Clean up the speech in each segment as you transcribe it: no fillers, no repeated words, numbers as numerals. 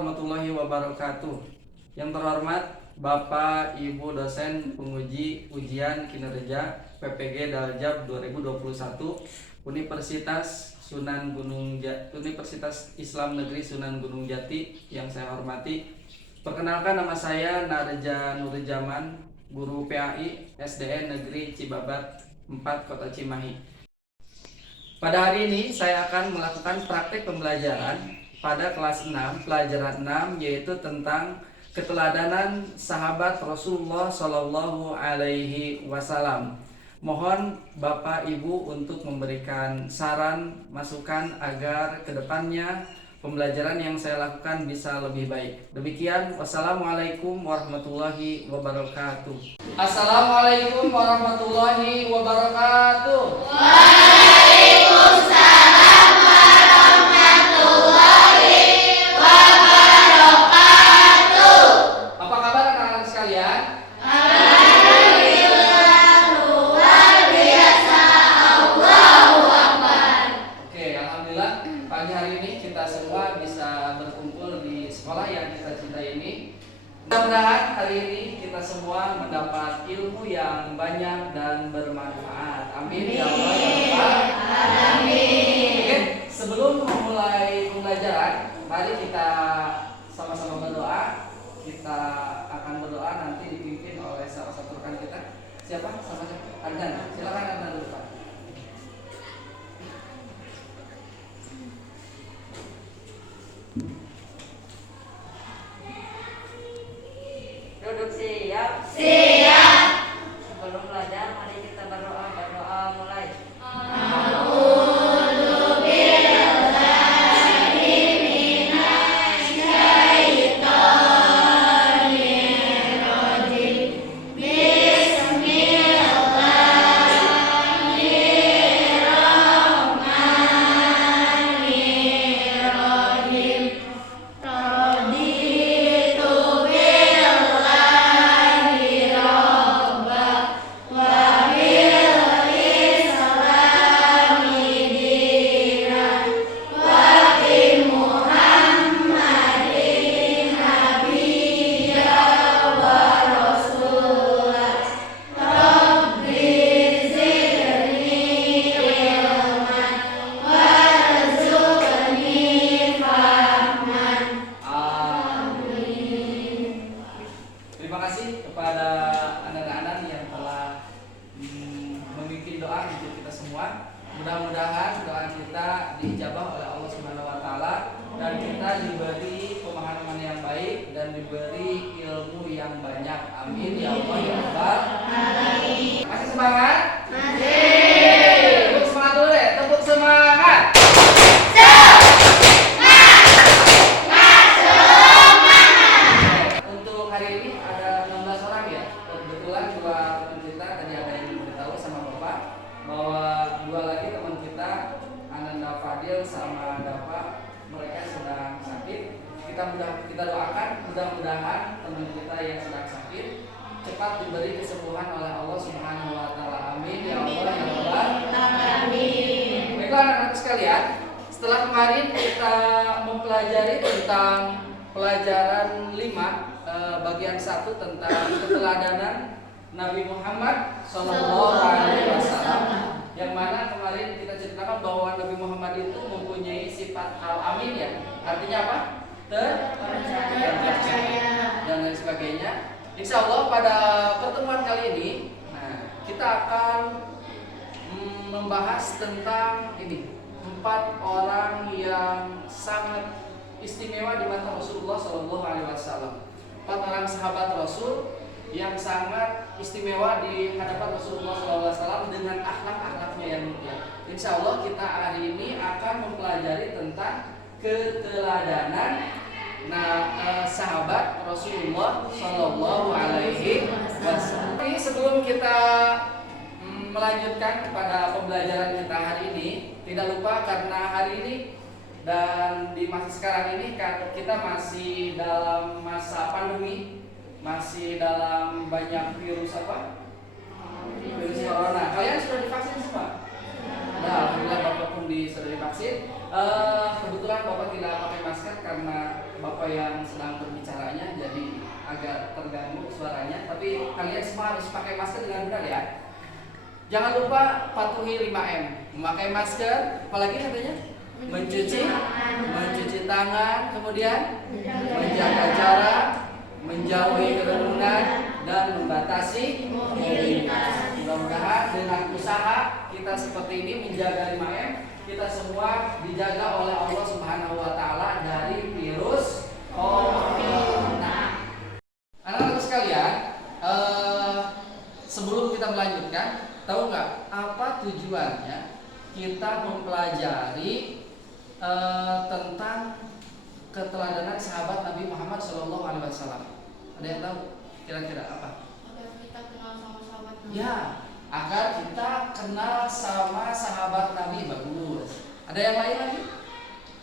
warahmatullahi wabarakatuh. Yang terhormat Bapak Ibu dosen penguji ujian kinerja PPG Daljab 2021 Universitas Universitas Islam Negeri Sunan Gunung Jati yang saya hormati. Perkenalkan, nama saya Narja Nurjaman, guru PAI SDN Negeri Cibabat 4 Kota Cimahi. Pada hari ini saya akan melakukan praktek pembelajaran pada kelas 6, pelajaran 6, yaitu tentang keteladanan sahabat Rasulullah Shallallahu Alaihi Wasallam. Mohon Bapak Ibu untuk memberikan saran, masukan agar kedepannya pembelajaran yang saya lakukan bisa lebih baik. Demikian, wassalamualaikum warahmatullahi wabarakatuh. Assalamualaikum warahmatullahi wabarakatuh. Waalaikumsalam warahmatullahi wabarakatuh. Apa kabar anak-anak sekalian? Alhamdulillah, luar biasa, Allahu Akbar. Oke, alhamdulillah pagi hari ini kita semua bisa berkumpul di sekolah yang kita cintai ini. Mudah-mudahan hari ini kita semua mendapat ilmu yang banyak dan bermanfaat. Amin ya Allah ya Rabbal alamin. Oke, sebelum memulai pembelajaran, mari kita sama-sama berdoa. Kita akan berdoa nanti dipimpin oleh salah satu rekan kita. Siapa? Sama siapa? Adnan. Silakan Adnan dulu, Pak. Duduk siap. Siap. Sebelum belajar, mari kita berdoa. Berdoa mulai. Terima kasih kepada anak-anak yang telah memimpin doa untuk kita semua. Mudah-mudahan doa kita diijabah oleh Allah Subhanahu wa taala dan kita diberi pemahaman yang baik dan diberi ilmu yang banyak. Amin ya Allah ya Rabbal alamin. Masih semangat? Masih. Tepuk semangat dulu deh. Tepuk semangat. Untuk hari ini ada 16 orang ya. Kebetulan dua teman kita tadi ada yang memberitahu sama Bapak bahwa dua lagi teman kita, Ananda Fadil sama Dapa, mereka sedang sakit. Kita doakan mudah-mudahan teman kita yang sedang sakit cepat diberi kesembuhan oleh Allah Subhanahu wa taala. Amin ya Allah ya Rabbal alamin. Baiklah anak-anak sekalian, setelah kemarin kita mempelajari tentang pelajaran 5 bagian 1 tentang keteladanan Nabi Muhammad Sallallahu Alaihi Wasallam, yang mana kemarin kita ceritakan bahwa Nabi Muhammad itu mempunyai sifat al-amin ya, artinya apa? Terpercaya dan lain sebagainya. Insya Allah pada pertemuan kali ini, kita akan membahas tentang ini 4 orang yang sangat istimewa di mata Rasulullah Shallallahu Alaihi Wasallam. 4 orang sahabat Rasul yang sangat istimewa di hadapan Rasulullah SAW dengan akhlak-akhlaknya yang mulia. Insya Allah kita hari ini akan mempelajari tentang keteladanan sahabat Rasulullah Shallallahu Alaihi Wasallam. Ini sebelum kita melanjutkan kepada pembelajaran kita hari ini, tidak lupa karena hari ini dan di masa sekarang ini kita masih dalam masa pandemi, masih dalam banyak virus apa? Virus corona. Kalian sudah divaksin semua? Nah, alhamdulillah Bapak pun sudah divaksin. Kebetulan Bapak tidak pakai masker karena Bapak yang sedang berbicaranya jadi agak terganggu suaranya, tapi kalian semua harus pakai masker dengan benar ya. Jangan lupa patuhi 5M, memakai masker, apalagi katanya mencuci tangan, kemudian menjaga jarak, menjauhi kerumunan, dan membatasi mobilitas. Mudah-mudahan dengan usaha kita seperti ini menjaga 5M, kita semua dijaga oleh Allah Subhanahu wa taala dari virus corona. Anak-anak sekalian, sebelum kita melanjutkan, tahu nggak apa tujuannya kita mempelajari tentang keteladanan sahabat Nabi Muhammad SAW? Ada yang tahu kira-kira apa? Agar kita kenal sama sahabat Nabi. Ya, agar kita kenal sama sahabat Nabi. Bagus. Ada yang lain lagi?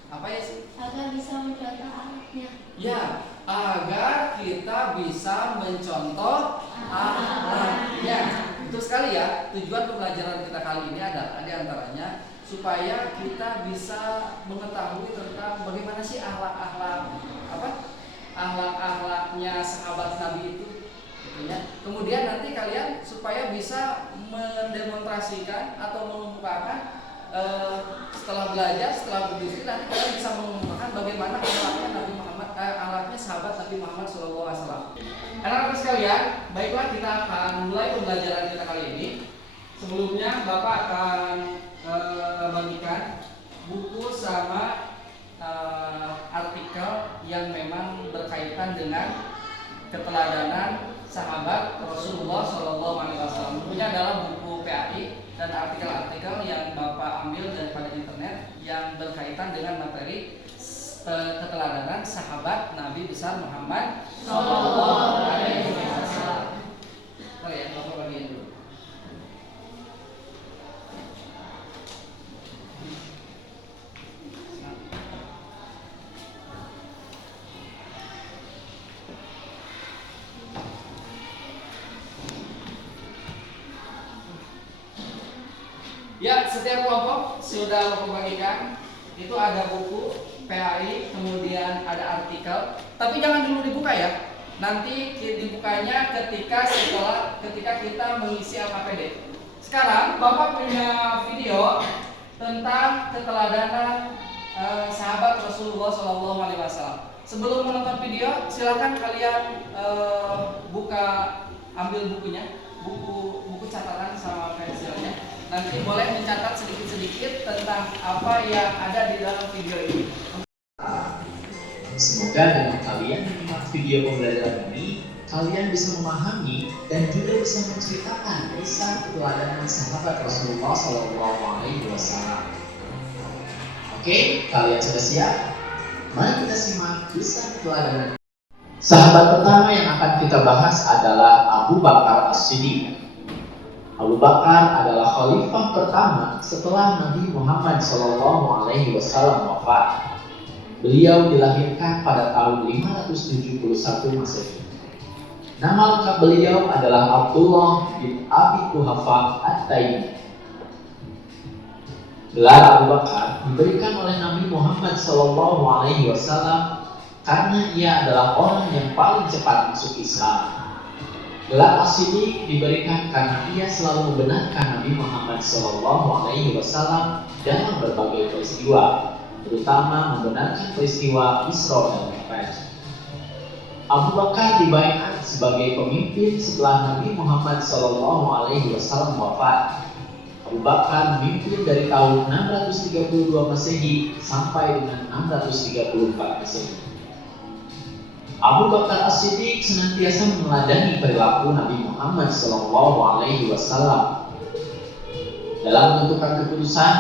Apa ya sih? Agar bisa mencontoh anaknya. Ya, agar kita bisa mencontoh akhlaknya. Itu sekali ya. Tujuan pembelajaran kita kali ini adalah diantaranya supaya kita bisa mengetahui tentang bagaimana sih akhlaknya sahabat Nabi itu. Kemudian nanti kalian supaya bisa mendemonstrasikan atau mengemukakan setelah belajar, setelah berdiskusi, nanti kalian bisa mengemukakan bagaimana akhlaknya Nabi Muhammad, akhlaknya sahabat Nabi Muhammad SAW. Anak-anak sekalian, baiklah kita akan mulai pembelajaran kita kali ini. Sebelumnya Bapak akan bagikan buku sama artikel yang memang berkaitan dengan keteladanan sahabat Rasulullah SAW. Bukunya adalah buku PAI dan artikel-artikel yang Bapak ambil daripada internet yang berkaitan dengan materi keteladanan sahabat Nabi besar Muhammad SAW. Bentar ya, Bapak bagian dulu. Ya, setiap kelompok sudah membagikan. Itu ada buku PAI, kemudian ada artikel. Tapi jangan dulu dibuka ya. Nanti dibukanya ketika kita mengisi LKPD. Sekarang Bapak punya video tentang keteladanan sahabat Rasulullah SAW. Sebelum menonton video, silakan kalian ambil bukunya, buku catatan sama pensilnya. Nanti boleh mencatat sedikit-sedikit tentang apa yang ada di dalam video ini. Semoga dengan kalian menyimak video pembelajaran ini, kalian bisa memahami dan juga bisa menceritakan kisah keteladanan sahabat Rasulullah SAW. Oke, kalian sudah siap? Mari kita simak kisah keteladanan. Sahabat pertama yang akan kita bahas adalah Abu Bakar As-Siddiq. Abu Bakar adalah khalifah pertama setelah Nabi Muhammad SAW wafat. Beliau dilahirkan pada tahun 571 Masehi. Nama lengkap beliau adalah Abdullah bin Abi Quhafa At-Taimi. Gelar Abu Bakar diberikan oleh Nabi Muhammad SAW karena ia adalah orang yang paling cepat masuk Islam. Gelar As-Siddiq diberikan karena ia selalu membenarkan Nabi Muhammad SAW dalam berbagai peristiwa, terutama membenarkan peristiwa Isra dan Mi'raj. Abu Bakar dibaiat sebagai pemimpin setelah Nabi Muhammad SAW wafat. Abu Bakar memimpin dari tahun 632 Masehi sampai dengan 634 Masehi. Abu Bakar As-Siddiq senantiasa meneladani perilaku Nabi Muhammad SAW. Dalam menentukan keputusan,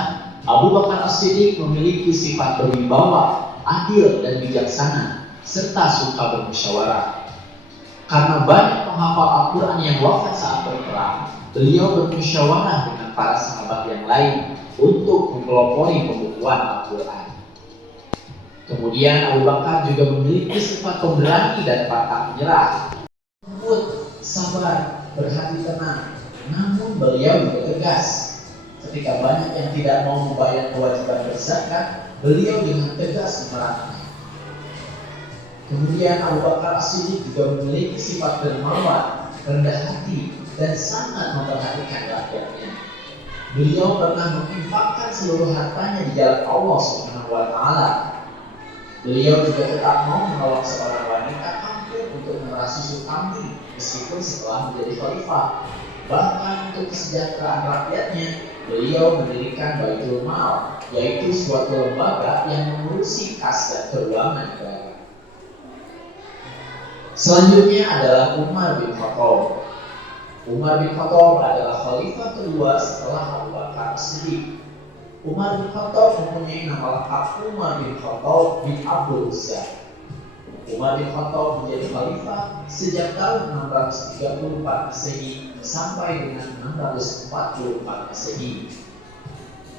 Abu Bakar As-Siddiq memiliki sifat berwibawa, adil dan bijaksana, serta suka bermusyawarah. Karena banyak penghafal Al-Quran yang wafat saat berperang, beliau bermusyawarah dengan para sahabat yang lain untuk mempelopori pembukuan Al-Quran. Kemudian Abu Bakar juga memiliki sifat pemberani dan pantang menyerah. Lembut, sabar, berhati tenang. Namun beliau juga tegas. Ketika banyak yang tidak mau membayar kewajiban berzakat, beliau dengan tegas melarangnya. Kemudian Abu Bakar As-Siddiq juga memiliki sifat dermawan, rendah hati, dan sangat memperhatikan rakyatnya. Beliau pernah menginfakkan seluruh hartanya di jalan Allah Subhanahu wa Ta'ala. Beliau juga tetap mau menolong seorang wanita kampung untuk memerah susu kambing meskipun setelah menjadi khalifah. Bahkan untuk kesejahteraan rakyatnya, beliau mendirikan Baitul Mal, yaitu suatu lembaga yang mengurusi kas dan keuangan negara. Selanjutnya adalah Umar bin Khattab. Umar bin Khattab adalah khalifah kedua setelah Abu Bakar As-Siddiq. Umar bin Khattab mempunyai nama lengkap Umar bin Khattab bin Abdul Uzza. Umar bin Khattab menjadi khalifah sejak tahun 634 Masehi sampai dengan 644 Masehi.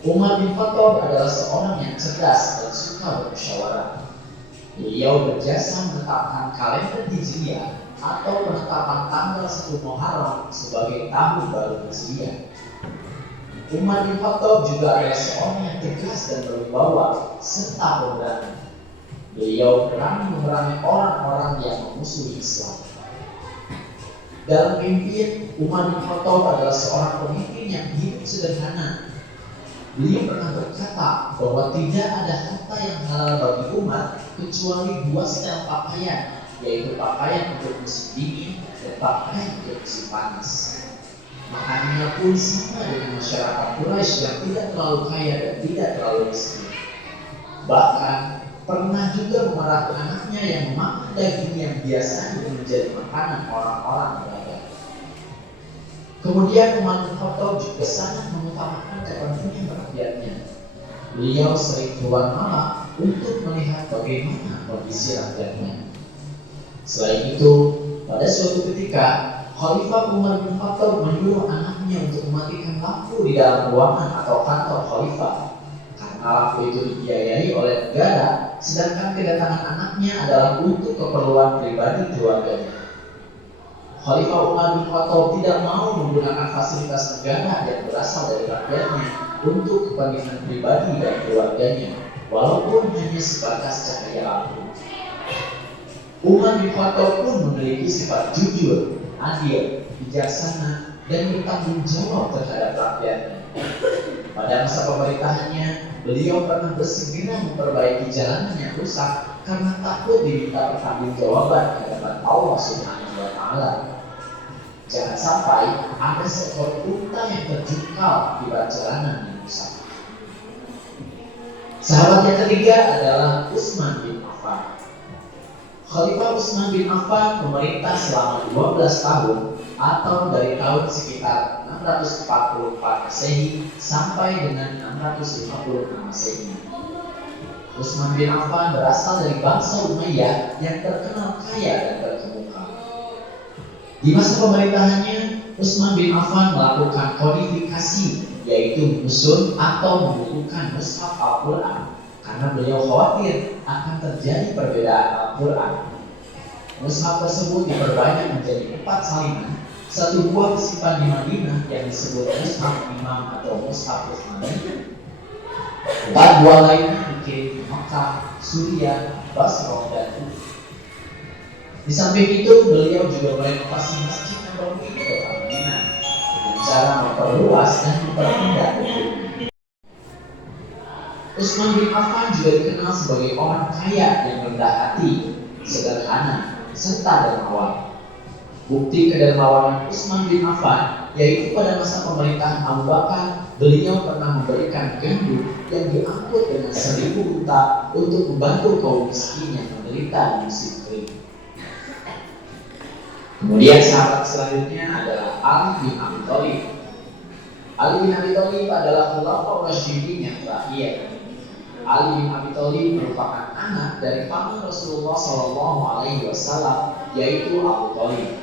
Umar bin Khattab adalah seorang yang cerdas dan suka bermusyawarah. Beliau berjasa menetapkan kalender Hijriah atau penetapan tanggal 1 Muharram sebagai tahun baru Hijriah. Umar bin Khattab juga adalah seorang yang tegas dan berwibawa serta pemberani. Beliau berani memerangi orang-orang yang memusuhi Islam. Dalam mimpi, Umar bin Khattab adalah seorang pemimpin yang hidup sederhana. Beliau pernah berkata bahwa tidak ada harta yang halal bagi umat kecuali dua setel pakaian, yaitu pakaian untuk musim dingin dan pakaian untuk musim panas. Makanannya pun sama dengan masyarakat Quraisy yang tidak terlalu kaya dan tidak terlalu miskin. Bahkan pernah juga memarahi anaknya yang memakan daging yang biasanya menjadi makanan orang-orang beragama. Kemudian Umar bin Khattab juga sangat mengutamakan kepentingan rakyatnya. Beliau sering keluar malam untuk melihat bagaimana kondisi rakyatnya. Selain itu, pada suatu ketika, Khalifah Umar bin Khattab menyuruh anaknya untuk mematikan lampu di dalam ruangan atau kantor Khalifah. Karena lampu itu dibiayai oleh negara, sedangkan kedatangan anaknya adalah untuk keperluan pribadi keluarganya. Khalifah Umar bin Khattab tidak mau menggunakan fasilitas negara yang berasal dari rakyatnya untuk kepentingan pribadi dan keluarganya, walaupun hanya sebatas cahaya lampu. Umar bin Khattab pun memiliki sifat jujur, adil, bijaksana, dan bertanggung jawab terhadap rakyatnya. Pada masa pemerintahannya, beliau pernah bersegera memperbaiki jalanan yang rusak karena takut diminta pertanggungjawaban di hadapan Allah Subhanahu wa Ta'ala. Jangan sampai ada seekor unta yang terjungkal di jalanan yang rusak. Sahabat yang ketiga adalah Utsman bin Affan. Khalifah Utsman bin Affan memerintah selama 12 tahun atau dari tahun sekitar 644 Masehi sampai dengan 656 Masehi. Utsman bin Affan berasal dari bangsa Umayyah yang terkenal kaya dan terkemuka. Di masa pemerintahannya, Utsman bin Affan melakukan kodifikasi, yaitu menyusun atau membukukan mushaf Al-Quran, karena beliau khawatir akan terjadi perbedaan Al-Quran. Mushaf tersebut diperbanyak menjadi 4 salinan, satu buah disimpan di Madinah yang disebut Mushaf Imam atau Mushaf Utsmani. 4 buah lainnya dikirim ke Makkah, Suriah, Basra, dan Kufah. Di samping itu, beliau juga merenovasi Masjid Nabawi di kota Madinah dengan cara memperluas dan memperpindah gedung. Utsman bin Affan juga dikenal sebagai orang kaya yang rendah hati, sederhana, serta dermawan. Bukti kedermawanan Utsman bin Affan yaitu pada masa pemerintahan Abu Bakar, beliau pernah memberikan gandum yang diangkut dengan 1000 unta untuk membantu kaum miskin yang menderita di musim kering. Kemudian sahabat selanjutnya adalah Ali bin Abi Thalib. Ali bin Abi Thalib adalah khulafaur rasyidin yang terakhir. Ali bin Abi Thalib merupakan anak dari paman Rasulullah SAW, yaitu Abu Thalib.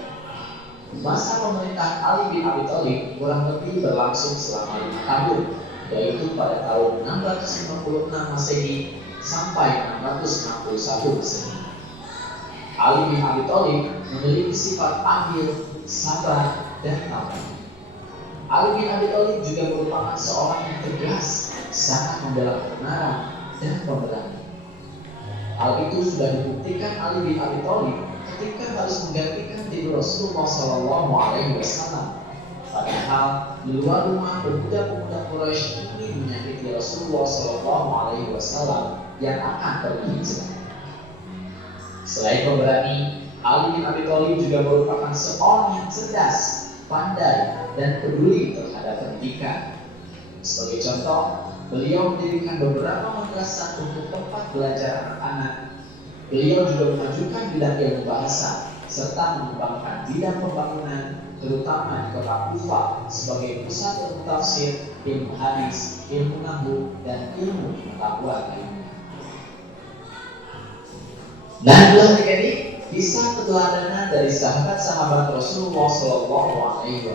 Masa pemerintahan Ali bin Abi Thalib kurang lebih berlangsung selama 5 tahun, yaitu pada tahun 656 Masehi sampai 661 Masehi. Ali bin Abi Thalib memiliki sifat adil, sabar, dan tabah. Ali bin Abi Thalib juga merupakan seorang yang tegas, sangat membela kebenaran dan pemberani. Hal itu sudah dibuktikan Ali bin Abi Thalib ketika harus menggantikan tidur Rasulullah SAW. Padahal di luar rumah pemuda-pemuda Quraisy ini menyakiti Rasulullah SAW yang akan berhijrah. Selain pemberani, Ali bin Abi Thalib juga merupakan seorang yang cerdas, pandai, dan peduli terhadap pendidikan. Sebagai contoh, beliau mendirikan beberapa madrasah untuk tempat belajar anak-anak. Beliau juga memajukan bidang ilmu bahasa serta mengembangkan bidang pembangunan, terutama di kota Kufah sebagai pusat ilmu tafsir, ilmu hadis, ilmu nahwu, dan ilmu pengetahuan lainnya. Nah, ini kisah keteladanan dari sahabat-sahabat Rasulullah SAW.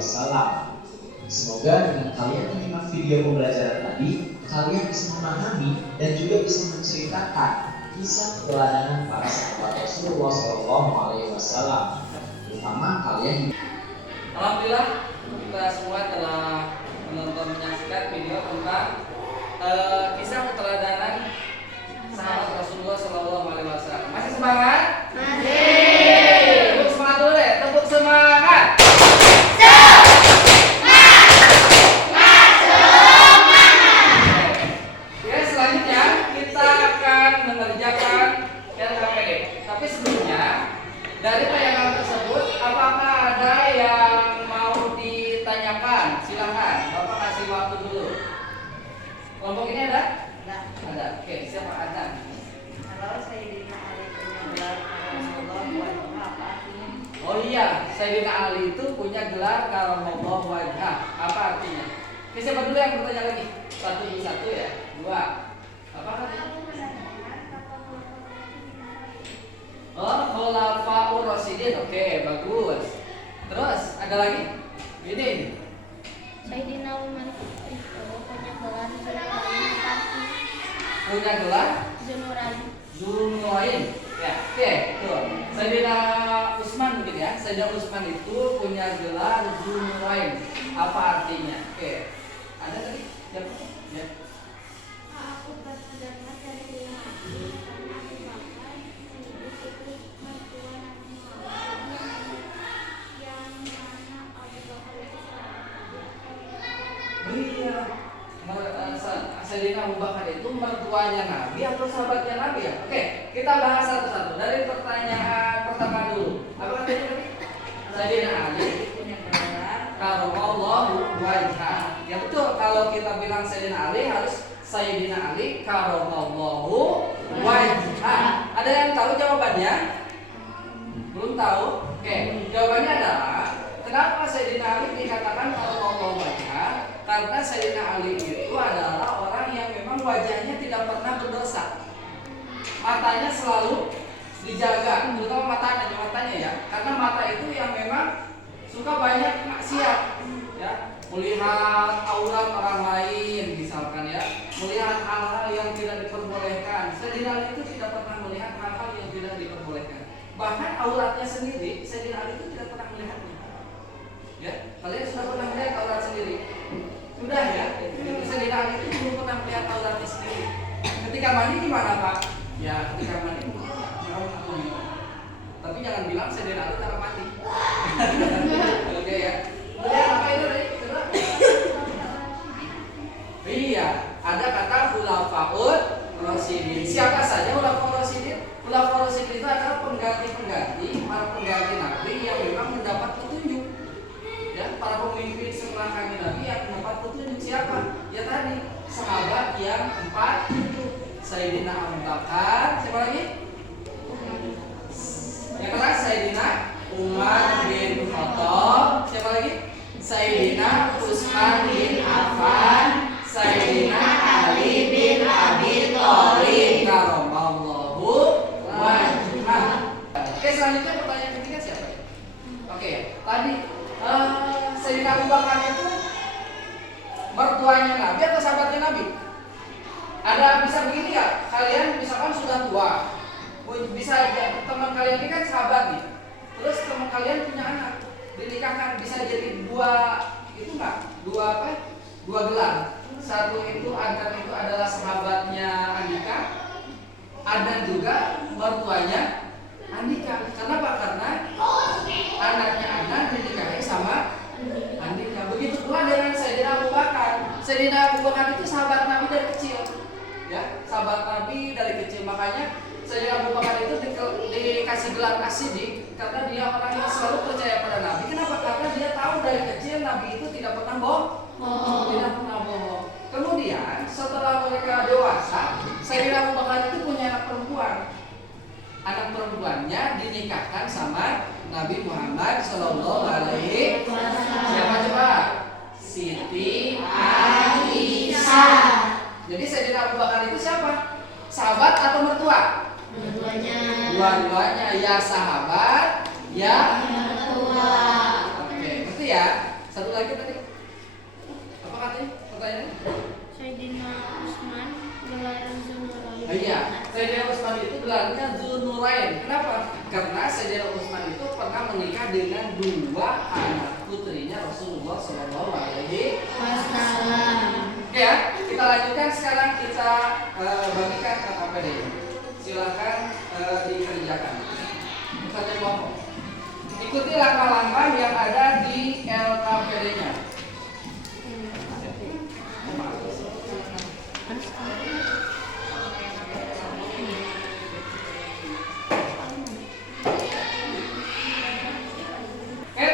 Semoga dengan kalian menyimak video pembelajaran tadi, kalian bisa memahami dan juga bisa menceritakan kisah keteladanan para sahabat Rasulullah SAW. Terutama kalian. Alhamdulillah kita semua telah menyaksikan video tentang kisah keteladanan sahabat Rasulullah SAW. Masih semangat? Masih. Tepuk semangat dulu deh. Tepuk semangat. Oke, selanjutnya kita akan mengerjakan LKPD. Tapi sebelumnya dari tayangan tersebut, apakah ada yang mau ditanyakan? Silakan, Bapak kasih waktu dulu. Kelompok ini ada? Enggak. Ada. Oke, siapa ada? Kalau Sayyidina Ali punya gelar Rasulullah apa artinya? Oh iya, Sayyidina Ali itu punya gelar Karamallahu wajhah. Apa artinya? Oke, siapa dulu yang bertanya lagi? Satu ya. Dua. Apa artinya? Oh, Khulafaur Rasyidin. Oke, bagus. Terus ada lagi? Ini. Sayyidina Umar itu punya gelar Zunurain tapi Punya gelar Zunurain. Zulnurain. Ya, oke, betul. Sayyidina Utsman mungkin ya. Sayyidina Utsman itu punya gelar Zulnurain. Apa artinya? Oke. Ada tadi? Ya. Ya. Aku berpendapat dari Nabi karena Abu Bakar itu mertua Nabi Muhammad yang mana Abu Bakar itu Iya. Sayyidina Abu Bakar itu mertuanya Nabi atau sahabatnya Nabi ya? Oke, kita bahas satu-satu. Dari pertanyaan pertama dulu. Apa katanya tadi? Sayyidina Ali Punya gelar Karamallahu wajhah. Ya betul, kalau kita bilang Sayyidina Ali harus Sayyidina Ali Karamallahu wajhah. Ada yang tahu jawabannya? Belum tahu? Oke, jawabannya adalah kenapa Sayyidina Ali dikatakan Karamallahu wajhah? Karena Sayyidina Ali itu adalah orang yang memang wajahnya tidak pernah berdosa. Matanya selalu dijaga, terutama matanya ya. Karena mata itu yang memang suka banyak maksiat, ya. Melihat aurat orang lain misalkan ya, melihat hal-hal yang tidak diperbolehkan. Sayyidina Ali itu tidak pernah melihat hal-hal yang tidak diperbolehkan. Bahkan auratnya sendiri, Sayyidina Ali itu tidak pernah melihatnya. Ya, kalian sudah pernah melihat aurat sendiri? Sudah ya, Sayyidina Ali itu belum pernah melihat auratnya sendiri. Ketika mandi gimana Pak? Ya, ketika mandi mungkin merem atau gimana. Tapi jangan bilang Sayyidina Ali cara mandi. Oke ya. Kemudian apa itu tadi? Iya, ada kata Khulafaur Rasyidin. Siapa saja Khulafaur Rasyidin? Khulafaur Rasyidin itu adalah pengganti-pengganti, para pengganti Nabi yang memang mendapat petunjuk. Ya, para pemimpin setelah kami Nabi yang mendapat petunjuk siapa? Ya tadi, sahabat yang 4 itu. Sayyidina Abu Bakar, siapa lagi? Yang kelas Sayyidina Umar bin Khattab, siapa lagi? Sayyidina Utsman bin Affan, Sayyidina Ali bin Abi Thalib karamallahu wajhah. Oke, selanjutnya pertanyaan ketiga siapa? Oke, tadi Sayyidina Abu Bakar itu mertuanya Nabi atau sahabatnya Nabi? Ada bisa begini ya, kalian misalkan sudah tua, bisa teman kalian ini kan sahabat nih, terus teman kalian punya anak, dinikahkan, bisa jadi dua itu enggak? Dua gelar. Satu itu Adan itu adalah sahabatnya Andika, Adan juga gelar As-Siddiq karena dia orang yang selalu percaya pada Nabi. Kenapa? Karena dia tahu dari kecil Nabi itu tidak pernah bohong. Tidak pernah bohong. Kemudian setelah mereka dewasa, Sayyidina Abu Bakar itu punya anak perempuan. Anak perempuannya dinikahkan sama Nabi Muhammad Shallallahu Alaihi Wasallam. Siapa coba? Siti Aisyah. Jadi Sayyidina Abu Bakar itu siapa? Sahabat atau mertua? Dua-duanya, ya sahabat, ya mertua. Oke, ngerti ya? Satu lagi tadi. Apa katanya? Pertanyaannya? Sayyidina Utsman gelaran Zunurain. Iya, Sayyidina Utsman itu gelarnya Dzunurain. Kenapa? Karena Sayyidina Utsman itu pernah menikah dengan dua anak putrinya Rasulullah Shallallahu Alaihi Wasallam. Oke ya, kita lanjutkan sekarang kita bagikan ke KPD. Silakan dikerjakan. Satu kelompok. Ikuti langkah-langkah yang ada di LKPD-nya.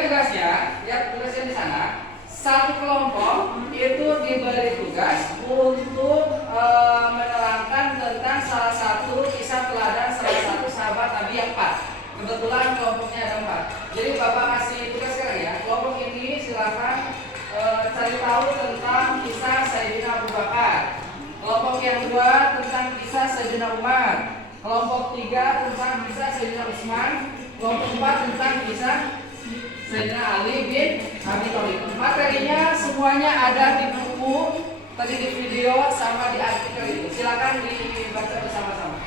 Tugasnya, lihat tugasnya di sana. Satu kelompok itu diberi tugas untuk menerangkan tentang salah satu kisah teladan salah satu sahabat Nabi yang 4. Kebetulan kelompoknya ada 4. Jadi Bapak kasih tugas sekarang ya. Kelompok ini silakan cari tahu tentang kisah Sayyidina Abu Bakar. Kelompok yang 2 tentang kisah Sayyidina Umar. Kelompok 3 tentang kisah Sayyidina Utsman. Kelompok 4 tentang kisah Sayyidina Ali bin Abi Thalib. Materinya semuanya ada di buku, tadi di video sama di artikel itu. Silakan dibaca bersama-sama.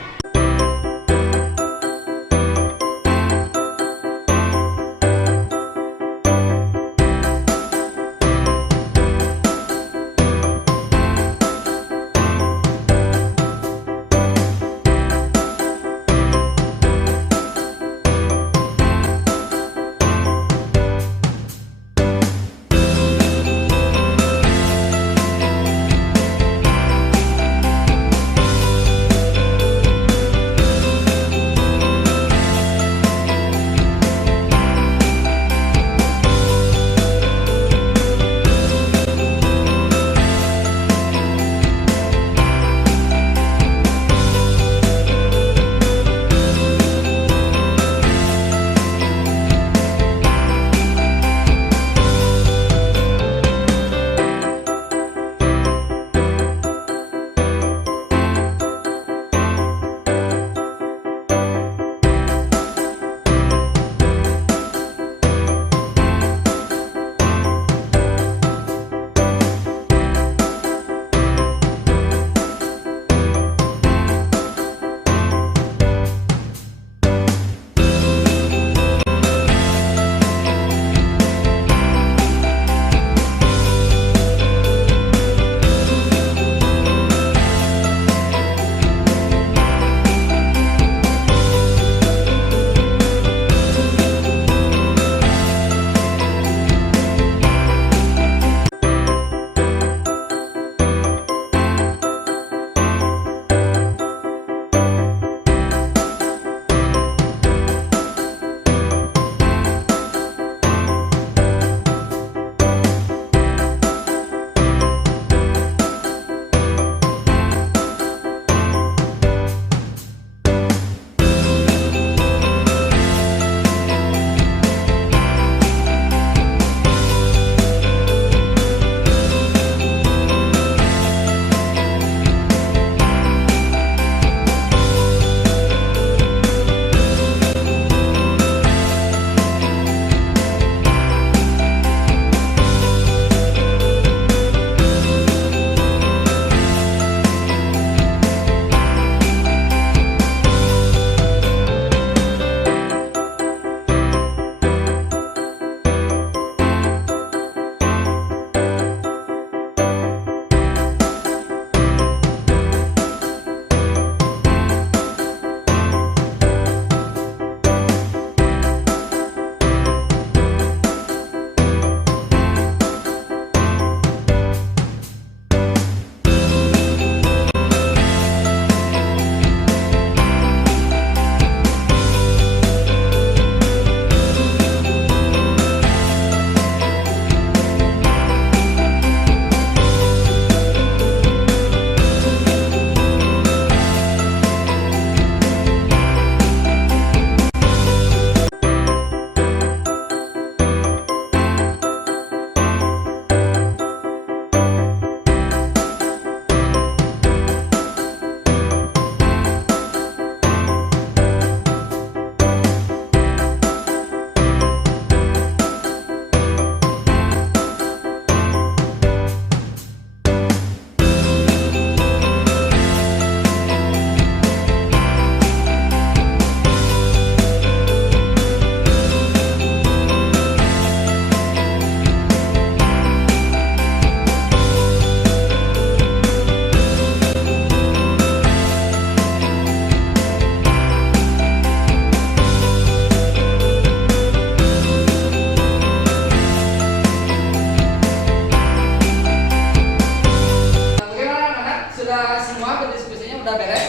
udah beres?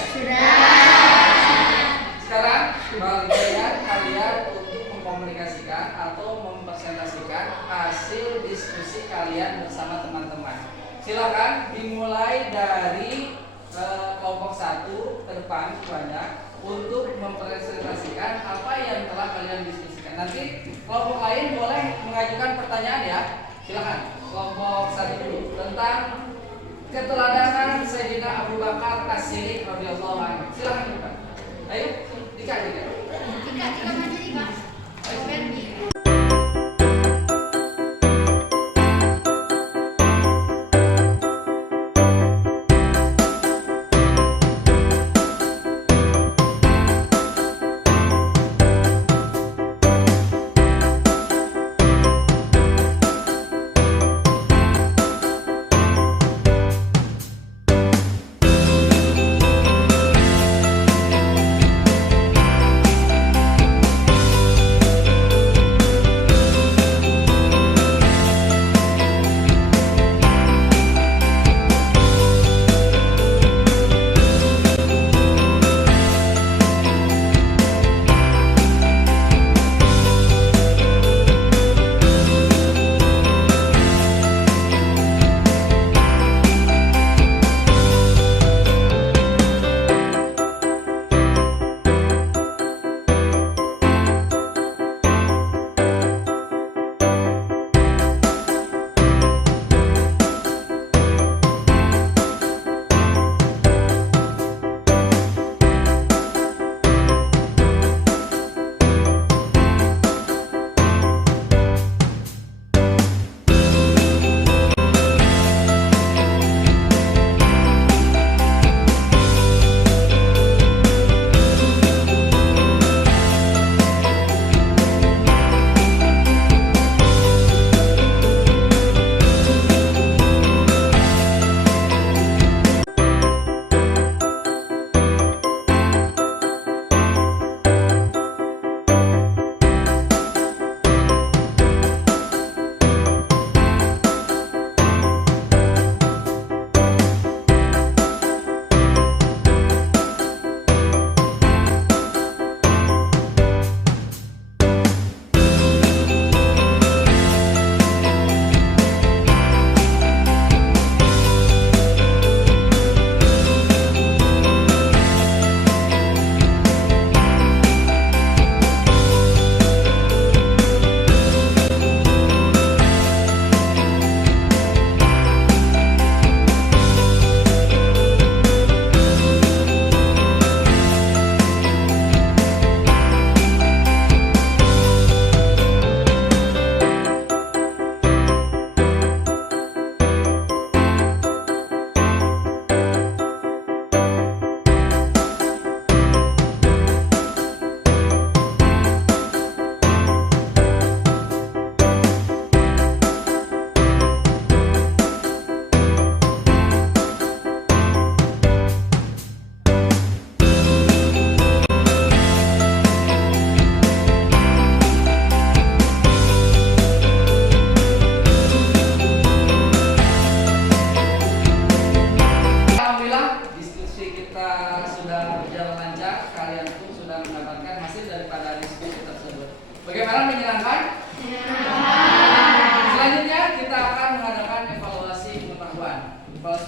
Sekarang kalian untuk mengkomunikasikan atau mempresentasikan hasil diskusi kalian bersama teman-teman. Silakan dimulai dari kelompok 1 ke depan banyak untuk mempresentasikan apa yang telah kalian diskusikan. Nanti kelompok lain boleh mengajukan pertanyaan ya. Silakan. Kelompok 1 dulu tentang keteladanan Sayyidina Abu Bakar As-Siddiq radhiyallahu anhu. Silakan bukan. Ayo, Dika.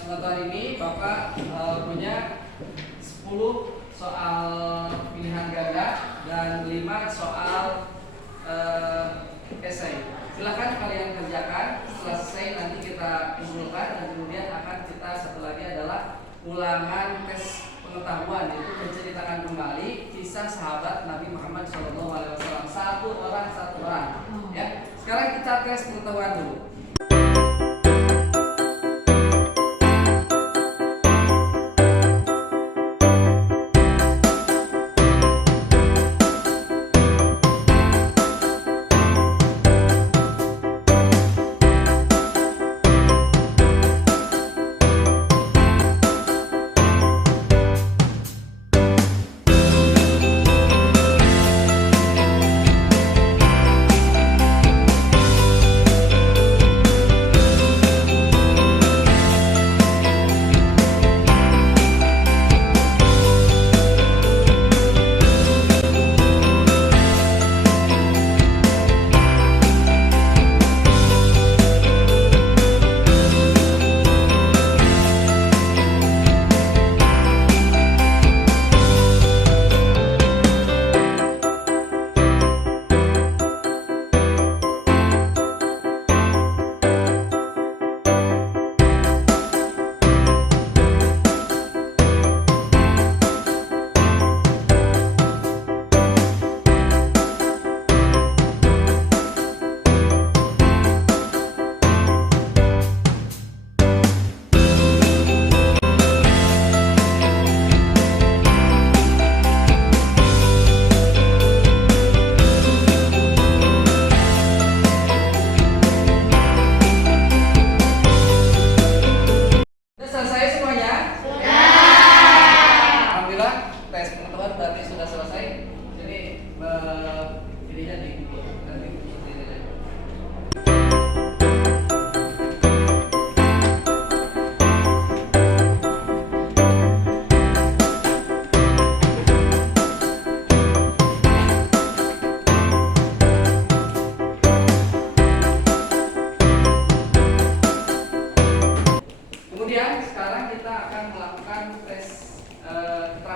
pengetahuan ini Bapak punya 10 soal pilihan ganda dan 5 soal esai. Silakan kalian kerjakan. Setelah selesai nanti kita kumpulkan dan kemudian akan kita satu lagi adalah ulangan tes pengetahuan, yaitu menceritakan kembali kisah sahabat Nabi Muhammad SAW satu orang. Ya. Sekarang kita tes pengetahuan dulu.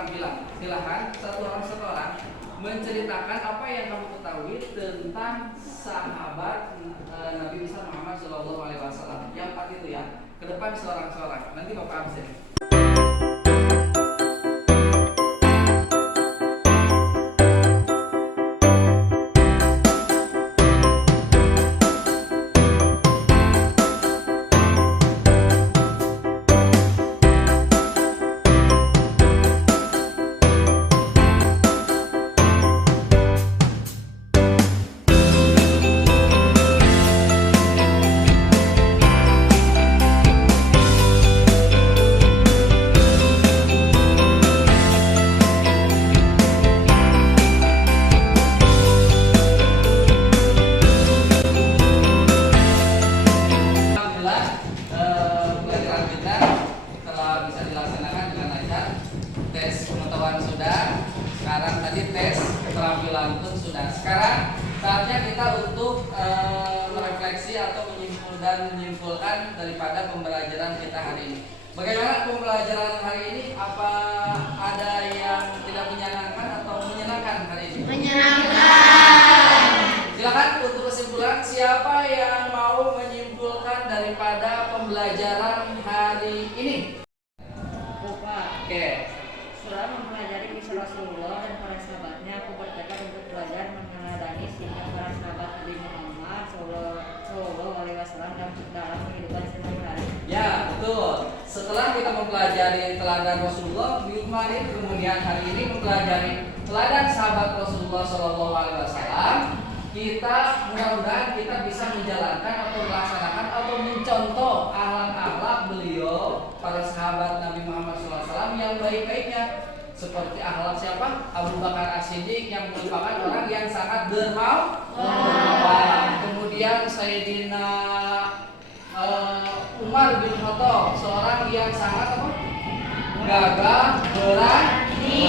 keterampilan. Silahkan satu orang menceritakan apa yang kamu ketahui tentang sahabat Nabi besar Muhammad SAW. Yang 4 itu ya. Ke depan seorang-seorang. Nanti Bapak absen. Sekarang tadi tes keterampilan pun sudah. Sekarang saatnya kita untuk merefleksi atau menyimpulkan daripada pembelajaran kita hari ini. Bagaimana pembelajaran hari ini? Apa ada yang tidak menyenangkan atau menyenangkan hari ini? Menyenangkan. Silakan untuk kesimpulan, siapa yang mau menyimpulkan daripada pembelajaran hari ini? Bapak, Oke. setelah mempelajari kisah Rasulullah dan para sahabatnya, aku bertekad untuk belajar meneladani sikap para sahabat Nabi Muhammad Sallallahu Alaihi Wasallam dalam kehidupan sehari-hari. Ya, betul. Setelah kita mempelajari teladan Rasulullah minggu kemarin, kemudian hari ini mempelajari teladan sahabat Rasulullah Shallallahu Alaihi Wasallam, kita mudah-mudahan kita bisa menjalankan atau melaksanakan atau mencontoh akhlak-akhlak beliau para sahabat Nabi Muhammad SAW yang baik-baiknya. Seperti akhlak siapa? Abu Bakar As-Siddiq yang merupakan orang yang sangat dermawan. Kemudian Sayyidina Umar bin Khattab, seorang yang sangat gagah, berani.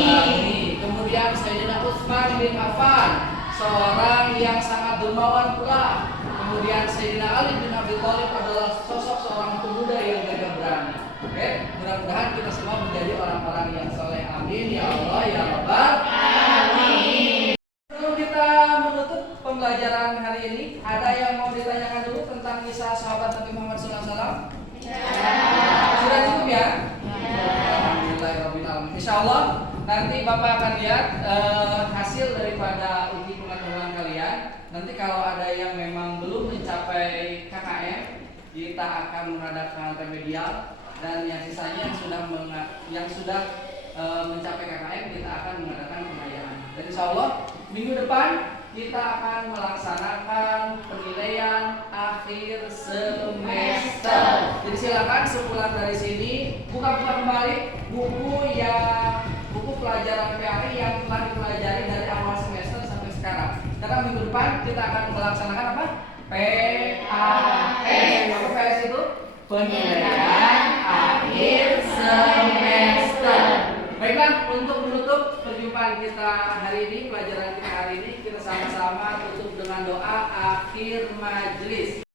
Kemudian Sayyidina Utsman bin Affan, seorang yang sangat dermawan pula. Kemudian Sayyidina Ali bin Abi Thalib adalah sosok seorang pemuda yang gagah berani. Oke, mudah-mudahan kita semua menjadi orang-orang yang soleh. Amin ya Allah ya Rabbal alamin. Sebelum kita menutup pembelajaran hari ini, ada yang mau ditanyakan dulu tentang kisah sahabat Nabi Muhammad SAW? Sudah cukup ya? Alhamdulillahirabbil alamin. Insyaallah nanti Bapak akan lihat hasil daripada uji pengetahuan kalian. Nanti kalau ada yang memang belum mencapai KKM, kita akan mengadakan remedial, dan yang sisanya yang sudah mencapai KKM, kita akan mengadakan pembayaran. Dan insyaallah minggu depan kita akan melaksanakan penilaian akhir semester. Jadi silakan sepulang dari sini buka kembali buku pelajaran PAI yang telah dipelajari dari awal semester sampai sekarang. Karena minggu depan kita akan melaksanakan apa? PAS. Apa PAS itu? Penilaian akhir semester. Baiklah, untuk menutup perjumpaan kita hari ini, pelajaran kita hari ini, kita sama-sama tutup dengan doa akhir majelis.